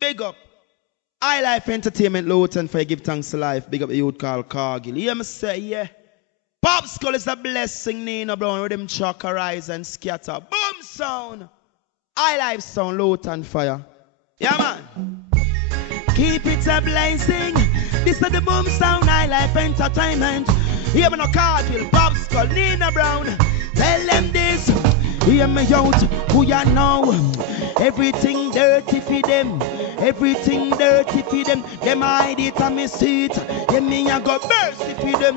Big up. HYGH LYFE Entertainment, Lutan, for you give thanks to life. Big up the youth called Cargill. You hear me say, yeah. Pop Skull is a blessing, Nina Brown, with them chuck arise and scatter. Boom sound. HYGH LYFE sound, Lutan Fyah. Yeah, man. Keep it a blazing. This is the boom sound, HYGH LYFE Entertainment. Hear me no Cargill, Pop Skull, Nina Brown. Tell them this. Hear me out, who ya know. Everything dirty for them. Everything dirty for them. Them hide it on me seat. Yeah, me a go burst it for them.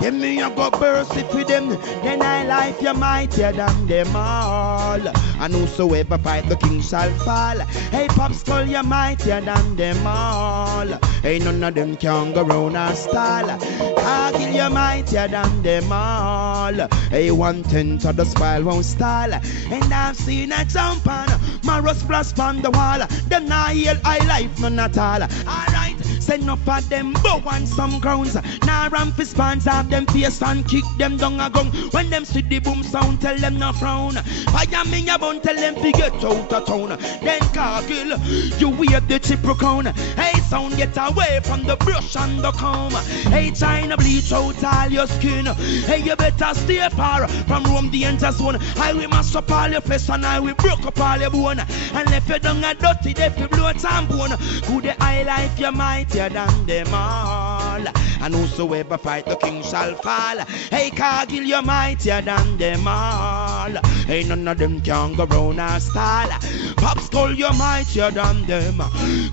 Yeah, me a go burst it for them. Then HYGH LYFE you mightier than them all. And whosoever fight the king shall fall. Hey, Pop Skull, you mightier than them all. Hey, none of them can go round and stall. Cargill, you mightier than them all. Hey, 1/10 of the spoil won't stall. And I've seen a jump on Marrow splash from the wall. Them not heal HYGH LYFE none at all. Alright, send enough of them bow on some grounds. Now ram fist pants off them face and kick them down a gun. When them see the boom sound, tell them no frown. Fire me a bun, tell them to get out of town. Then Cargill, you wear the triple crown. Hey sound, get away from the brush and the comb. Hey China, bleach out all your skin. Hey, you better stay far from Rome, the danger zone. I will mash up all your flesh and I will broke up all your bone. And if you don't get dirty, they will blow it and bone. Good the HYGH LYFE, you mightier than them all. And whosoever fight the king shall fall. Hey Cargill, you mightier than them all. Hey, none of them can go round and stall. Pop Skull, you mightier than them.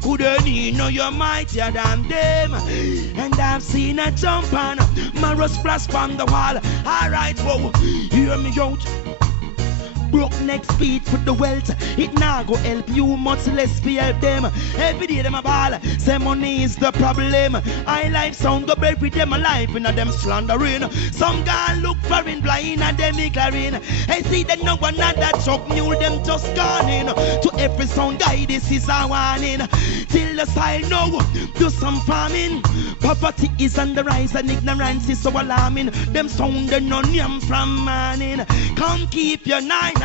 Good Nino, you mightier than them. And I've seen a jump on Marrow splash from the wall. Alright, whoa, hear me out. Broke next speed for the wealth. It now go help you, much less for help them. Every day them a ball, say money is the problem. HYGH LYFE sound go bury them alive in a them slandering. Some guy look for in blind and them ignoring. I see that no one another chuck mule them just gone in. To every sound guy this is a warning. Till the style now, do some farming. Poverty is on the rise and ignorance is so alarming. Them sound the non from morning. Come keep your night.